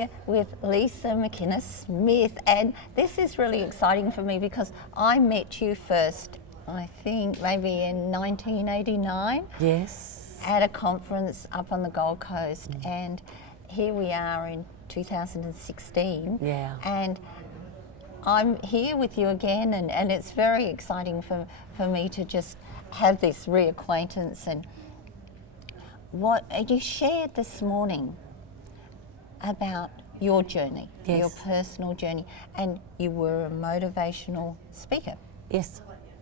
here with Lisa McInnes-Smith, and this is really exciting for me because I met you first, I think maybe in 1989. Yes. At a conference up on the Gold Coast, and here we are in 2016. Yeah. And I'm here with you again, and it's very exciting for me to just have this reacquaintance. And what you shared this morning about your journey, yes. your personal journey, and you were a motivational speaker. Yes.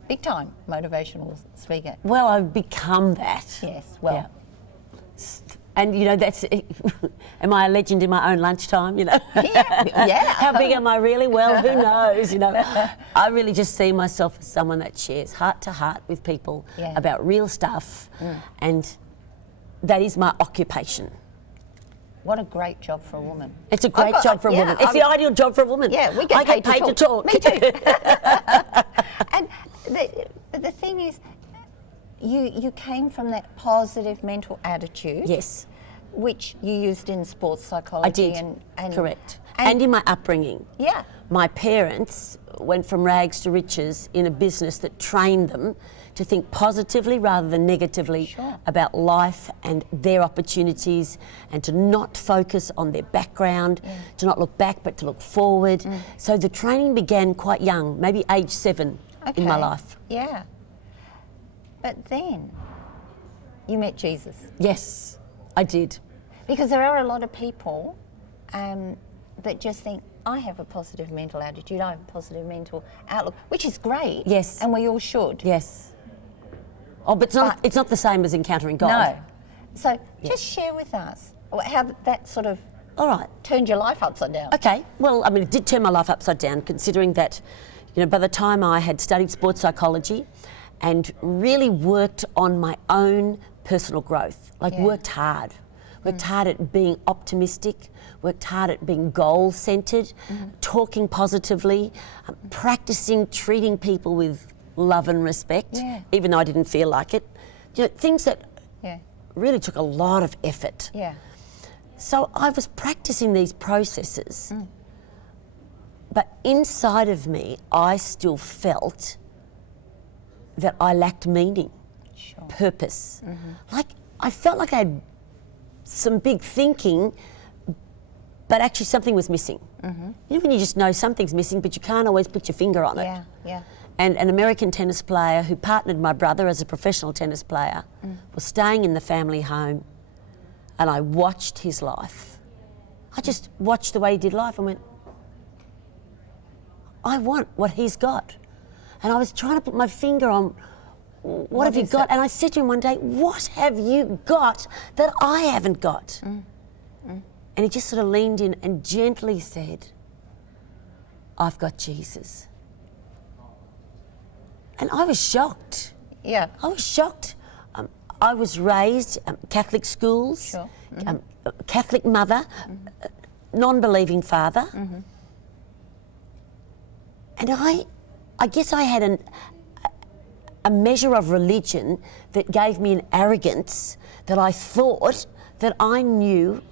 Big time motivational speaker. Well, I've become that. Yes, well. Yeah. And, you know, that's, am I a legend in my own lunchtime, you know? Yeah. How big am I really? Well, who knows, you know? I really just see myself as someone that shares heart to heart with people about real stuff, and that is my occupation. What a great job for a woman. It's a great job for a woman. It's the ideal job for a woman. Yeah, we I get paid to talk. Me too. And the thing is, you came from that positive mental attitude. Yes. Which you used in sports psychology. I did, and correct. And in my upbringing. Yeah. My parents went from rags to riches in a business that trained them to think positively rather than negatively about life and their opportunities, and to not focus on their background, to not look back but to look forward. So the training began quite young, maybe age 7 in my life. Yeah. But then you met Jesus. Yes, I did. Because there are a lot of people that just think, I have a positive mental attitude, I have a positive mental outlook, which is great. Yes. And we all should. Yes. Oh, but it's not the same as encountering God. No. So just share with us how that sort of turned your life upside down. Okay. Well, I mean, it did turn my life upside down, considering that, you know, by the time I had studied sports psychology and really worked on my own personal growth, worked hard at being optimistic, worked hard at being goal-centred, talking positively, practicing treating people with love and respect, even though I didn't feel like it. You know, things that really took a lot of effort. Yeah. So I was practicing these processes, but inside of me, I still felt that I lacked meaning, purpose. Like, I felt like I had some big thinking, but actually something was missing. You know, when you just know something's missing, but you can't always put your finger on it. Yeah. And an American tennis player who partnered my brother as a professional tennis player was staying in the family home, and I watched his life. I just watched the way he did life and went, I want what he's got. And I was trying to put my finger on, what have you got? And I said to him one day, what have you got that I haven't got? And he just sort of leaned in and gently said, I've got Jesus. And I was shocked. Yeah. I was shocked. I was raised Catholic schools, Catholic mother, non-believing father. And I guess I had a measure of religion that gave me an arrogance that I thought that I knew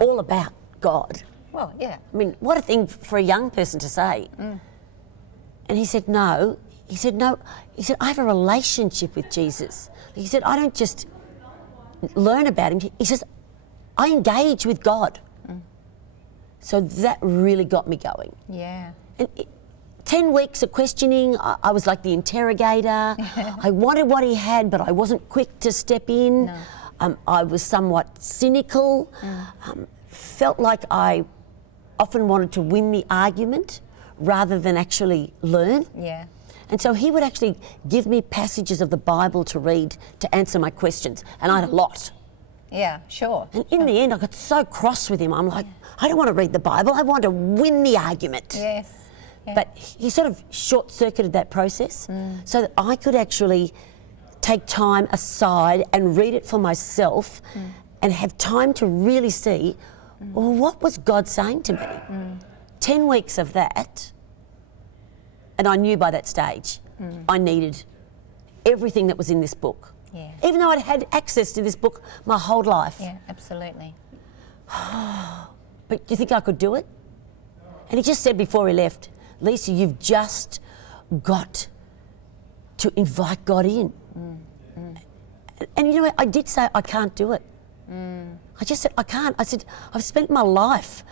all about God. Well, yeah. I mean, what a thing for a young person to say. And he said, no. He said, no. He said, I have a relationship with Jesus. He said, I don't just learn about him. He says, I engage with God. So that really got me going. Yeah. And 10 weeks of questioning, I was like the interrogator. I wanted what he had, but I wasn't quick to step in. No. I was somewhat cynical. Felt like I often wanted to win the argument rather than actually learn. Yeah. And so he would actually give me passages of the Bible to read to answer my questions, and I had a lot. Yeah, sure. And in the end, I got so cross with him. I'm like, I don't want to read the Bible. I want to win the argument. Yes. Yeah. But he sort of short-circuited that process so that I could actually take time aside and read it for myself and have time to really see, well, what was God saying to me? 10 weeks of that, and I knew by that stage I needed everything that was in this book. Yeah. Even though I'd had access to this book my whole life. Yeah, absolutely. But but do you think I could do it? And he just said before he left, Lisa, you've just got to invite God in. And you know what? I did say I can't do it. I just said, I can't. I said, I've spent my life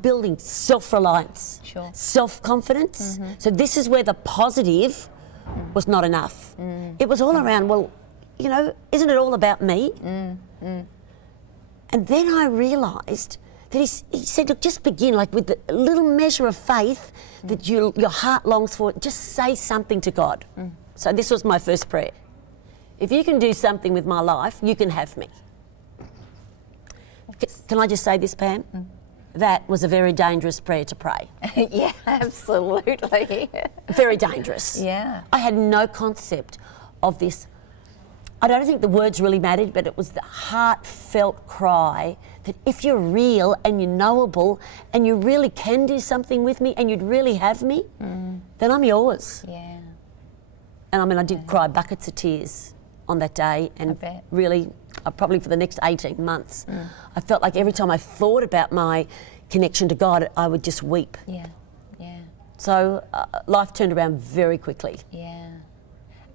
building self-reliance, self-confidence. So this is where the positive was not enough. It was all around, well, you know, isn't it all about me? And then I realised that he said, look, just begin, like with a little measure of faith that your heart longs for. Just say something to God. So this was my first prayer. If you can do something with my life, you can have me. Can I just say this, Pam? That was a very dangerous prayer to pray. Yeah, absolutely. Very dangerous. Yeah. I had no concept of this. I don't think the words really mattered, but it was the heartfelt cry that if you're real and you're knowable and you really can do something with me and you'd really have me, then I'm yours. Yeah. And I mean, I did cry buckets of tears on that day, and really, probably for the next 18 months, I felt like every time I thought about my connection to God, I would just weep. Yeah, yeah. So life turned around very quickly. Yeah.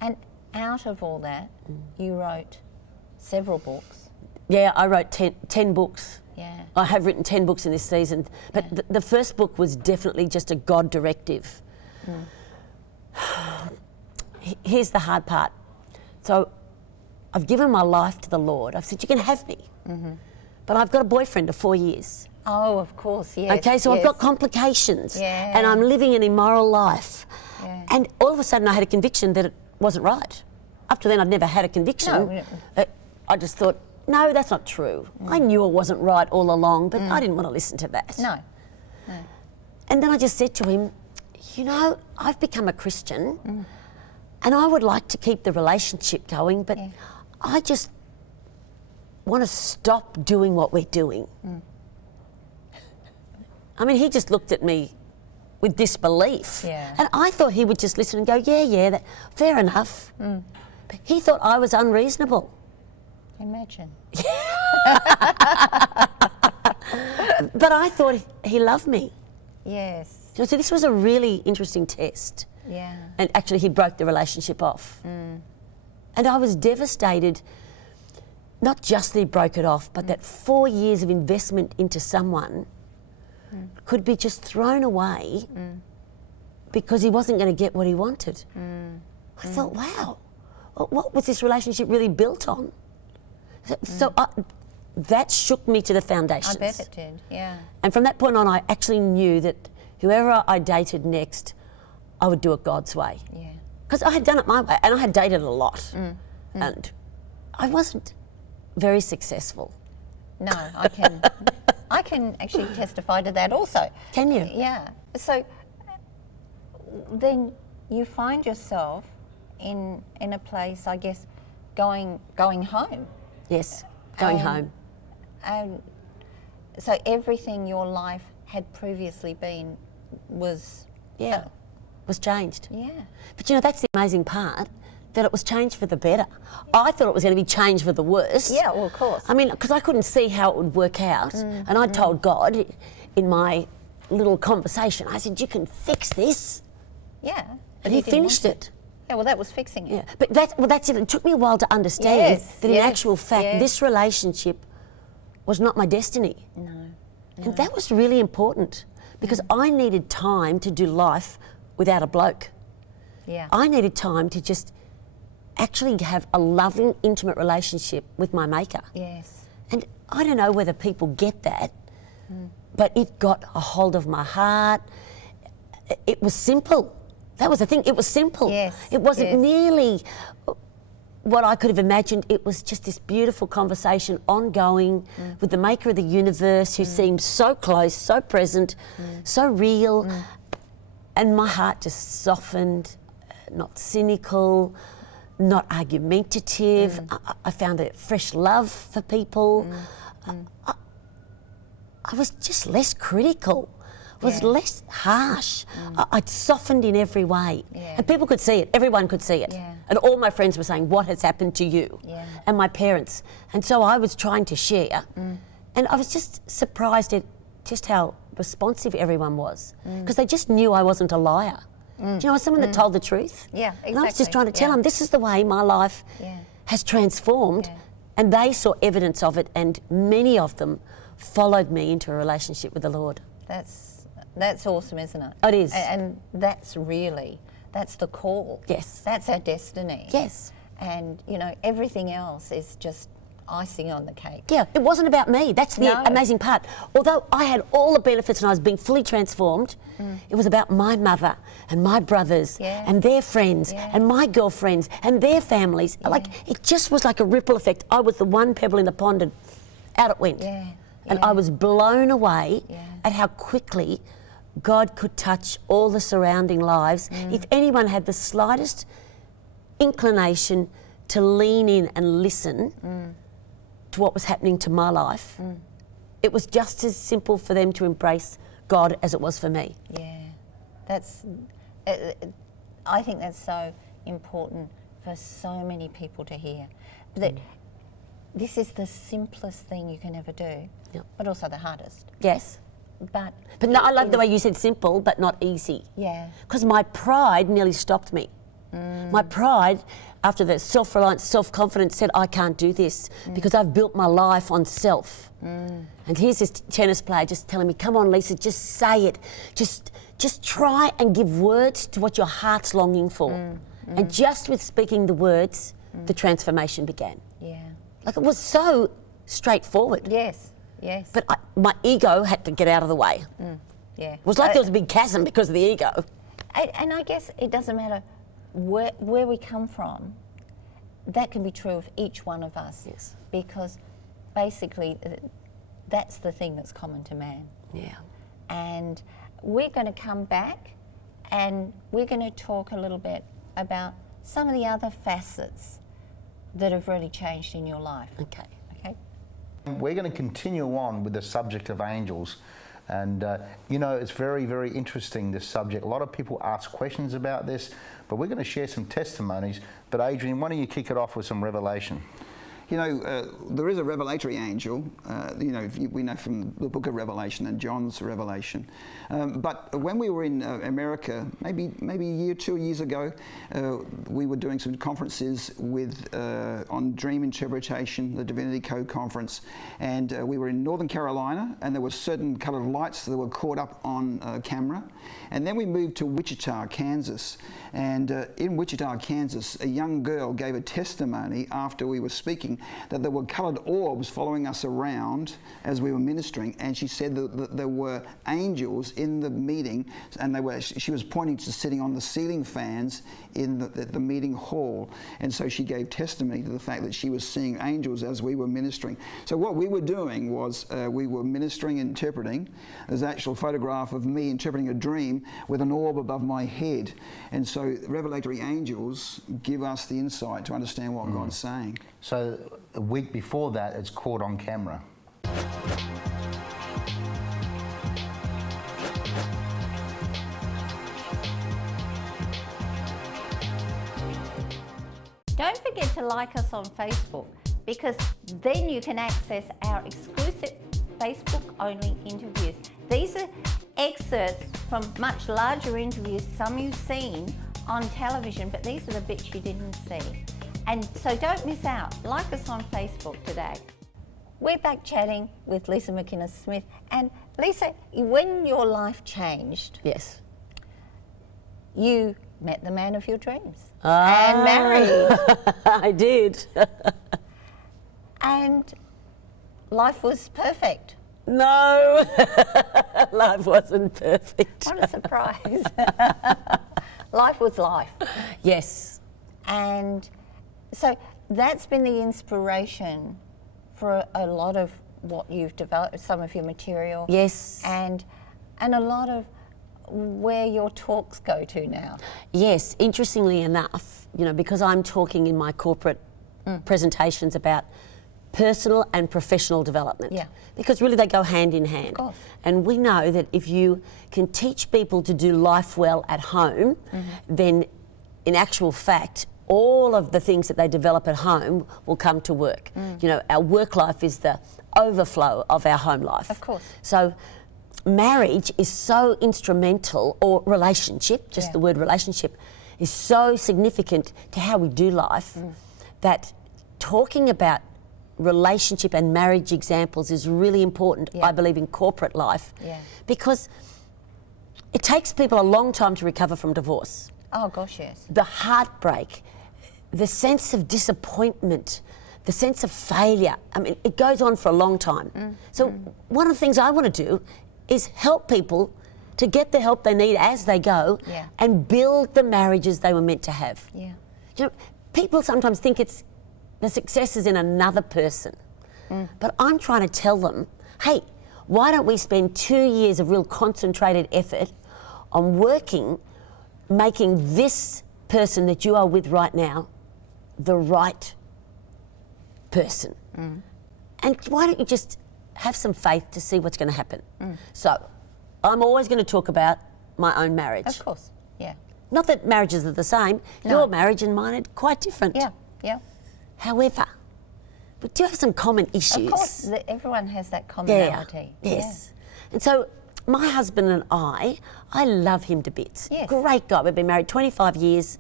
And out of all that, you wrote several books. Yeah, I wrote 10 books. Yeah. I have written 10 books in this season, but the first book was definitely just a God directive. Here's the hard part. So I've given my life to the Lord. I've said, you can have me. But I've got a boyfriend of 4 years. Oh, of course, yes. Okay, so I've got complications. Yeah. And I'm living an immoral life. Yeah. And all of a sudden I had a conviction that it wasn't right. Up to then I'd never had a conviction. No. I just thought, no, that's not true. I knew it wasn't right all along, but I didn't want to listen to that. No. And then I just said to him, you know, I've become a Christian and I would like to keep the relationship going, but I just want to stop doing what we're doing. I mean, he just looked at me with disbelief. Yeah. And I thought he would just listen and go, yeah, fair enough. But he thought I was unreasonable. Imagine. But I thought he loved me. Yes. So this was a really interesting test. Yeah. And actually he broke the relationship off. And I was devastated, not just that he broke it off, but that 4 years of investment into someone could be just thrown away because he wasn't going to get what he wanted. I thought, wow, what was this relationship really built on? So that shook me to the foundations. I bet it did, yeah. And from that point on, I actually knew that whoever I dated next, I would do it God's way. Yeah. Because I had done it my way, and I had dated a lot. And I wasn't very successful. No, I can actually testify to that also. Can you? Yeah. So then you find yourself in a place, I guess, going home. Yes, going home. So everything your life had previously been was... was changed. Yeah. But you know, that's the amazing part, that it was changed for the better. I thought it was going to be changed for the worse. Yeah, well, of course. I mean, because I couldn't see how it would work out. And I told God in my little conversation, I said, you can fix this. Yeah. And he finished it. Yeah, well, that was fixing it. Yeah, but that's it. It took me a while to understand that in actual fact, this relationship was not my destiny. No. And that was really important because I needed time to do life without a bloke. Yeah. I needed time to just actually have a loving, intimate relationship with my maker. Yes. And I don't know whether people get that, but it got a hold of my heart. It was simple. That was the thing. It was simple. Yes. It wasn't nearly what I could have imagined. It was just this beautiful conversation ongoing with the maker of the universe who seemed so close, so present, so real. And my heart just softened, not cynical, not argumentative. I found a fresh love for people. I was just less critical. Was less harsh. I'd softened in every way. Yeah. And people could see it. Everyone could see it. Yeah. And all my friends were saying, what has happened to you? Yeah. And my parents. And so I was trying to share. And I was just surprised at just how responsive everyone was, because they just knew I wasn't a liar. Do you know, I was someone that told the truth. Yeah, exactly. And I was just trying to tell them, this is the way my life has transformed, and they saw evidence of it, and many of them followed me into a relationship with the Lord. That's awesome, isn't it? It is. And that's the call. Yes. That's our destiny. Yes. And, you know, everything else is just icing on the cake. Yeah, it wasn't about me. That's the amazing part. Although I had all the benefits and I was being fully transformed, it was about my mother and my brothers and their friends and my girlfriends and their families. Like, it just was like a ripple effect. I was the one pebble in the pond and out it went. And I was blown away at how quickly God could touch all the surrounding lives. If anyone had the slightest inclination to lean in and listen to what was happening to my life, it was just as simple for them to embrace God as it was for me. Yeah, I think that's so important for so many people to hear. That this is the simplest thing you can ever do, but also the hardest. Yes. But no, I love the way you said simple, but not easy. Yeah. Because my pride nearly stopped me. My pride, after the self-reliance, self-confidence, said, I can't do this because I've built my life on self. And here's this tennis player just telling me, come on, Lisa, just say it. Just try and give words to what your heart's longing for. And just with speaking the words, the transformation began. Yeah. Like, it was so straightforward. Yes, yes. But my ego had to get out of the way. Yeah. It was like there was a big chasm because of the ego. And I guess it doesn't matter where we come from, that can be true of each one of us. Yes. Because basically that's the thing that's common to man. Yeah. And we're going to come back and we're going to talk a little bit about some of the other facets that have really changed in your life. Okay. Okay. We're going to continue on with the subject of angels. And, you know, it's very, very interesting, this subject. A lot of people ask questions about this, but we're going to share some testimonies. But Adrian, why don't you kick it off with some revelation? You know, there is a revelatory angel, you know, we know from the book of Revelation and John's Revelation. But when we were in America, maybe a year, 2 years ago, we were doing some conferences on dream interpretation, the Divinity Code conference, and we were in Northern Carolina, and there were certain coloured lights that were caught up on camera. And then we moved to Wichita, Kansas, and in Wichita, Kansas, a young girl gave a testimony after we were speaking that there were coloured orbs following us around as we were ministering, and she said that there were angels in the meeting, and she was pointing to sitting on the ceiling fans in the meeting hall, and so she gave testimony to the fact that she was seeing angels as we were ministering. So what we were doing was we were ministering and interpreting. There's an actual photograph of me interpreting a dream with an orb above my head, and so revelatory angels give us the insight to understand what God's saying. So a week before that, it's caught on camera. Don't forget to like us on Facebook, because then you can access our exclusive Facebook-only interviews. These are excerpts from much larger interviews, some you've seen on television, but these are the bits you didn't see. And so don't miss out. Like us on Facebook today. We're back chatting with Lisa McInnes-Smith. And Lisa, when your life changed, Yes. you met the man of your dreams and married. I did. And life was perfect. No, life wasn't perfect. What a surprise. Life was life. Yes. And so that's been the inspiration for a lot of what you've developed, some of your material. Yes. And a lot of where your talks go to now. Yes, interestingly enough, you know, because I'm talking in my corporate presentations about personal and professional development. Yeah. Because really they go hand in hand. Of course. And we know that if you can teach people to do life well at home, then in actual fact, all of the things that they develop at home will come to work. You know, our work life is the overflow of our home life. Of course. So marriage is so instrumental, or relationship, just the word relationship, is so significant to how we do life, that talking about relationship and marriage examples is really important, I believe, in corporate life, because it takes people a long time to recover from divorce. Oh gosh, yes. The heartbreak, the sense of disappointment, the sense of failure. I mean, it goes on for a long time. So one of the things I want to do is help people to get the help they need as they go, and build the marriages they were meant to have. Yeah. You know, people sometimes think it's the success is in another person, but I'm trying to tell them, hey, why don't we spend 2 years of real concentrated effort on working, making this person that you are with right now the right person. And why don't you just have some faith to see what's going to happen? So I'm always going to talk about my own marriage. Of course, yeah. Not that marriages are the same. No. Your marriage and mine are quite different. Yeah, yeah. However, we do have some common issues. Of course, everyone has that commonality. Yes. And so my husband and I love him to bits. Yes. Great guy. We've been married 25 years.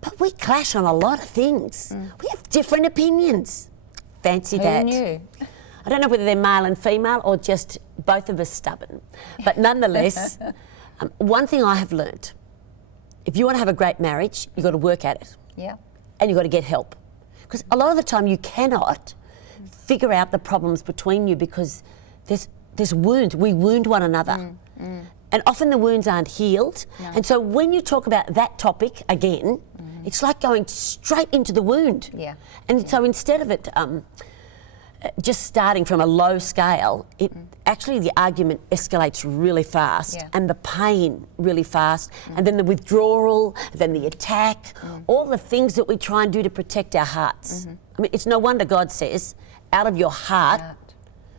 But we clash on a lot of things. We have different opinions. Fancy that. Who knew? I don't know whether they're male and female or just both of us stubborn. But nonetheless, one thing I have learnt, if you want to have a great marriage, you've got to work at it. Yeah. And you've got to get help. Because a lot of the time you cannot figure out the problems between you because there's wounds. We wound one another. And often the wounds aren't healed. No. And so when you talk about that topic again, it's like going straight into the wound. Yeah. And so instead of it just starting from a low scale, it actually the argument escalates really fast, and the pain really fast, and then the withdrawal, then the attack, all the things that we try and do to protect our hearts. I mean, it's no wonder God says, out of your heart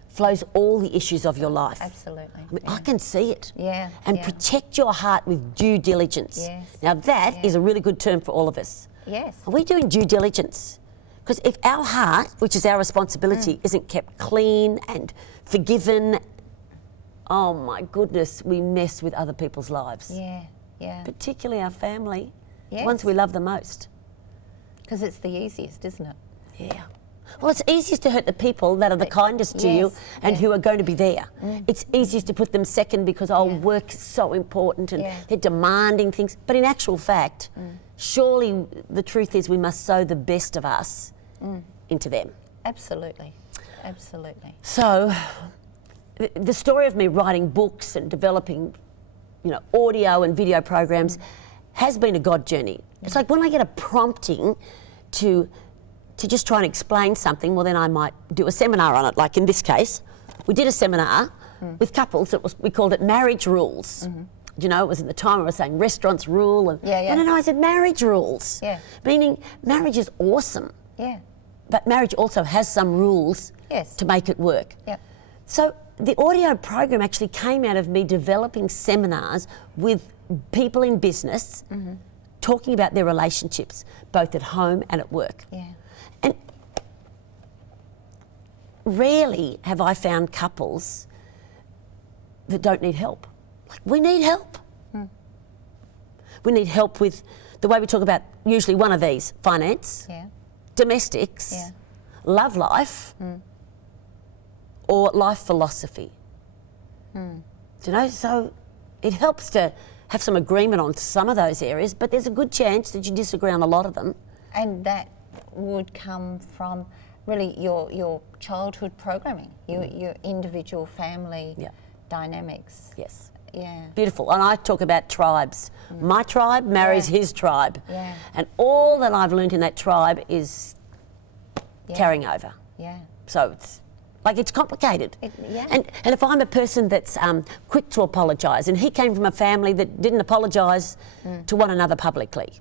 flows all the issues of your life. Absolutely. I mean, I can see it. Yeah. And protect your heart with due diligence. Yes. Now that is a really good term for all of us. Yes. Are we doing due diligence? Because if our heart, which is our responsibility, isn't kept clean and forgiven, oh my goodness, we mess with other people's lives. Yeah, yeah. Particularly our family, the Yes. ones we love the most. Because it's the easiest, isn't it? Yeah. Well, it's easiest to hurt the people that are the kindest to you and who are going to be there. It's easiest to put them second because, work is so important and they're demanding things. But in actual fact, surely the truth is we must sow the best of us into them. Absolutely, absolutely. So the story of me writing books and developing, audio and video programs has been a God journey. It's like when I get a prompting to just try and explain something, well, then I might do a seminar on it. Like in this case, we did a seminar with couples. We called it Marriage Rules. It was at the time I was saying restaurants rule. And No, I said marriage rules. Yeah. Meaning marriage is awesome. Yeah. But marriage also has some rules to make it work. Yeah. So the audio program actually came out of me developing seminars with people in business talking about their relationships, both at home and at work. Yeah. And rarely have I found couples that don't need help. Like, we need help. We need help with the way we talk about usually one of these: finance, domestics, love life, or life philosophy. So it helps to have some agreement on some of those areas, but there's a good chance that you disagree on a lot of them. And that would come from really your childhood programming, your individual family dynamics. Yes. Yeah. Beautiful. And I talk about tribes. My tribe marries his tribe. Yeah. And all that I've learned in that tribe is carrying over. Yeah. So it's complicated. Yeah. And if I'm a person that's quick to apologise, and he came from a family that didn't apologise to one another publicly.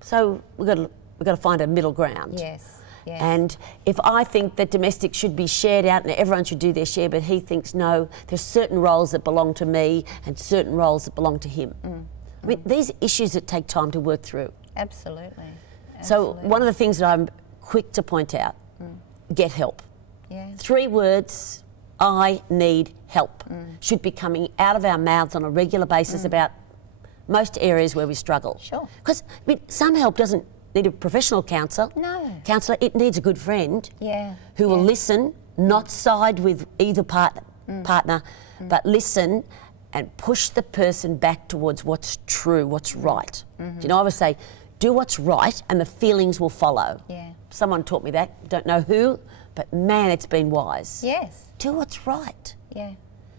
So we've got to find a middle ground. Yes. Yes. And if I think that domestics should be shared out and everyone should do their share, but he thinks, no, there's certain roles that belong to me and certain roles that belong to him. I mean, these issues that take time to work through. Absolutely. So one of the things that I'm quick to point out, get help. Yeah. 3 words I need help should be coming out of our mouths on a regular basis about most areas where we struggle. Sure. Because some help doesn't need a professional counsellor. No. Counsellor, it needs a good friend Yeah. who will listen, not side with either partner, but listen and push the person back towards what's true, what's right. You know, I would say, do what's right and the feelings will follow. Yeah. Someone taught me that, don't know who, but man, it's been wise. Yes. Do what's right. Yeah.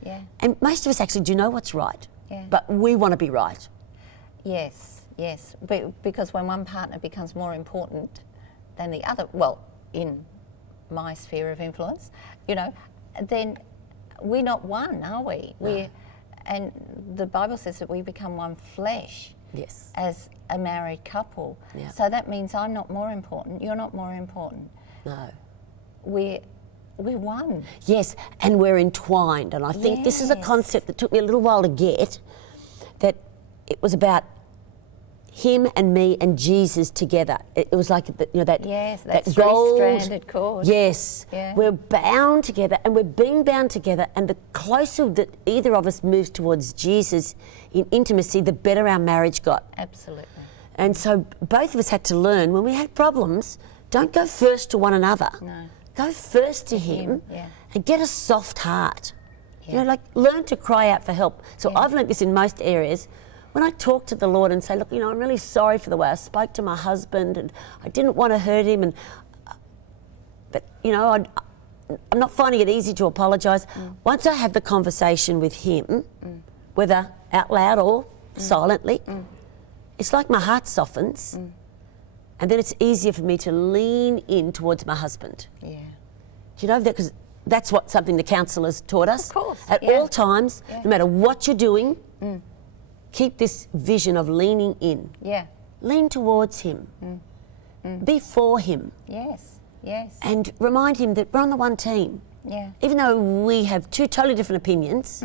Yeah. And most of us actually do know what's right, Yeah. but we want to be right. Yes, yes. Because when one partner becomes more important than the other, well, in my sphere of influence, you know, then we're not one, are we? No. And the Bible says that we become one flesh. Yes. As a married couple. Yeah. So that means I'm not more important, you're not more important. No. We're one. Yes, and we're entwined. And I think this is a Yes. concept that took me a little while to get, that it was about him and me and Jesus together. It was like that, Yes, that that gold three-stranded cord. Yes, Yeah. we're bound together, and we're being bound together. And the closer that either of us moves towards Jesus in intimacy, the better our marriage got. Absolutely. And so both of us had to learn when we had problems, don't go first to one another. No. Go first to him yeah. and get a soft heart. You Yeah. know, like learn to cry out for help. So Yeah. I've learned this in most areas. When I talk to the Lord and say, look, I'm really sorry for the way I spoke to my husband and I didn't want to hurt him, but I'm not finding it easy to apologise. Once I have the conversation with him, whether out loud or silently, it's like my heart softens, and then it's easier for me to lean in towards my husband. Yeah. Do you know that? Because that's something the counsellors taught us. Of course, At yeah. all times, Yeah. no matter what you're doing, keep this vision of leaning in. Yeah. Lean towards him. Be for him. Yes. Yes. And remind him that we're on the one team. Yeah. Even though we have two totally different opinions,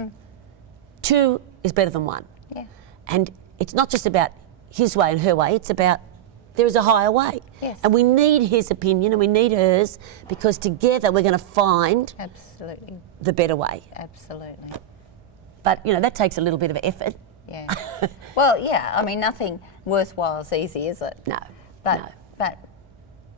two is better than one. Yeah. And it's not just about his way and her way, it's about there is a higher way. Yes. And we need his opinion and we need hers, because together we're going to find Absolutely. the better way. Absolutely. But, that takes a little bit of effort. Yeah. Well, yeah. I mean, nothing worthwhile is easy, is it? No. But no. but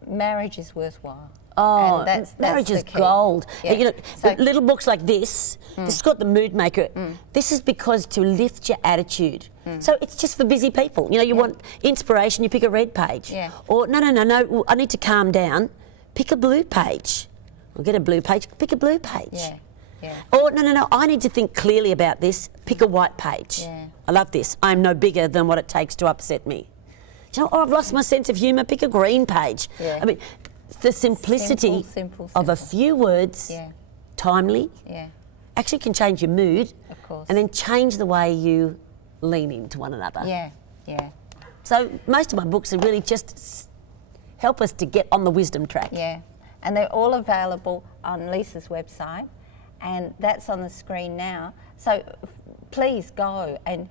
marriage is worthwhile. Oh, And that's marriage the is key. gold. Yeah. So, little books like this, this is called The Mood Maker. This is because to lift your attitude. So it's just for busy people. You want inspiration, you pick a red page. Yeah. Or no, I need to calm down. Pick a blue page. I'll get a blue page, pick a blue page. Yeah. Yeah. Or no, I need to think clearly about this. Pick a white page. Yeah. I love this. I'm no bigger than what it takes to upset me. I've lost my sense of humour. Pick a green page. Yeah. I mean, the simplicity Simple. of a few words, Yeah. timely, Yeah. actually can change your mood, Of course. and then change the way you lean into one another. Yeah. Yeah. So most of my books are really just help us to get on the wisdom track. Yeah. And they're all available on Lisa's website, and that's on the screen now. So please go, and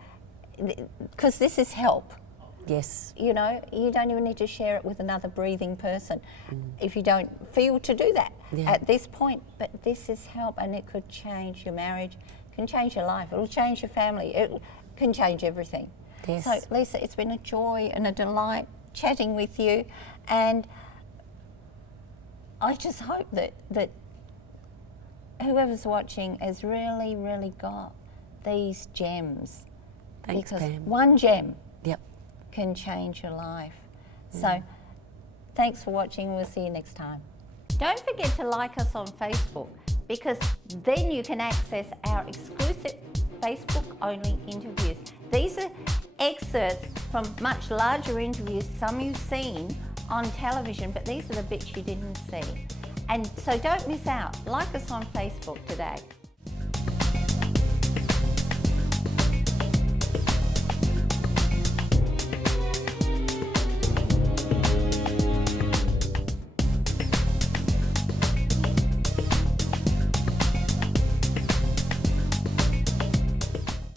because this is help. Yes. You don't even need to share it with another breathing person if you don't feel to do that at this point. But this is help, and it could change your marriage, can change your life, it'll change your family, it can change everything. Yes. So, Lisa, it's been a joy and a delight chatting with you, and I just hope that whoever's watching has really, really got these gems. Thanks, because Pam. one gem Yep. can change your life. So thanks for watching. We'll see you next time. Don't forget to like us on Facebook, because then you can access our exclusive Facebook-only interviews. These are excerpts from much larger interviews, some you've seen on television, but these are the bits you didn't see. And so don't miss out. Like us on Facebook today.